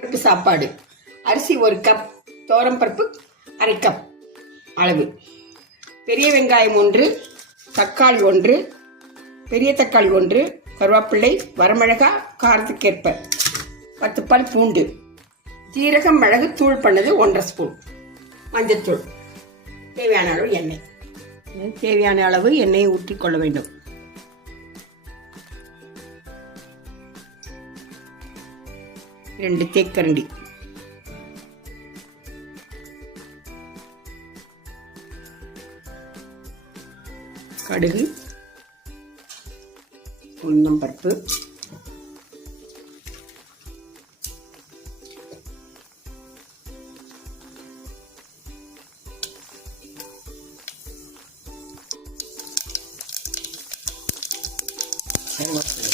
பருப்பு சாப்பாடு. அரிசி 1 கப், பருப்பு 1/2 கப் அளவு. பெரிய வெங்காயம் 1, தக்காளி 1, பெரிய தக்காளி 1, கருவேப்பிள்ளை, வரமிளகா, காரத்துக்கேற்ப, 10 பல் பூண்டு, ஜீரகம், மிளகு தூள் பண்ணது 1/2 ஸ்பூன், மஞ்சத்தூள், தேவையான அளவு எண்ணெய். தேவையான அளவு எண்ணெயை ஊற்றிக் கொள்ள வேண்டும். ரெண்டு தேக்கரண்டி. கடுகு, உளுந்தம் பருப்பு, கருவேப்பிலை,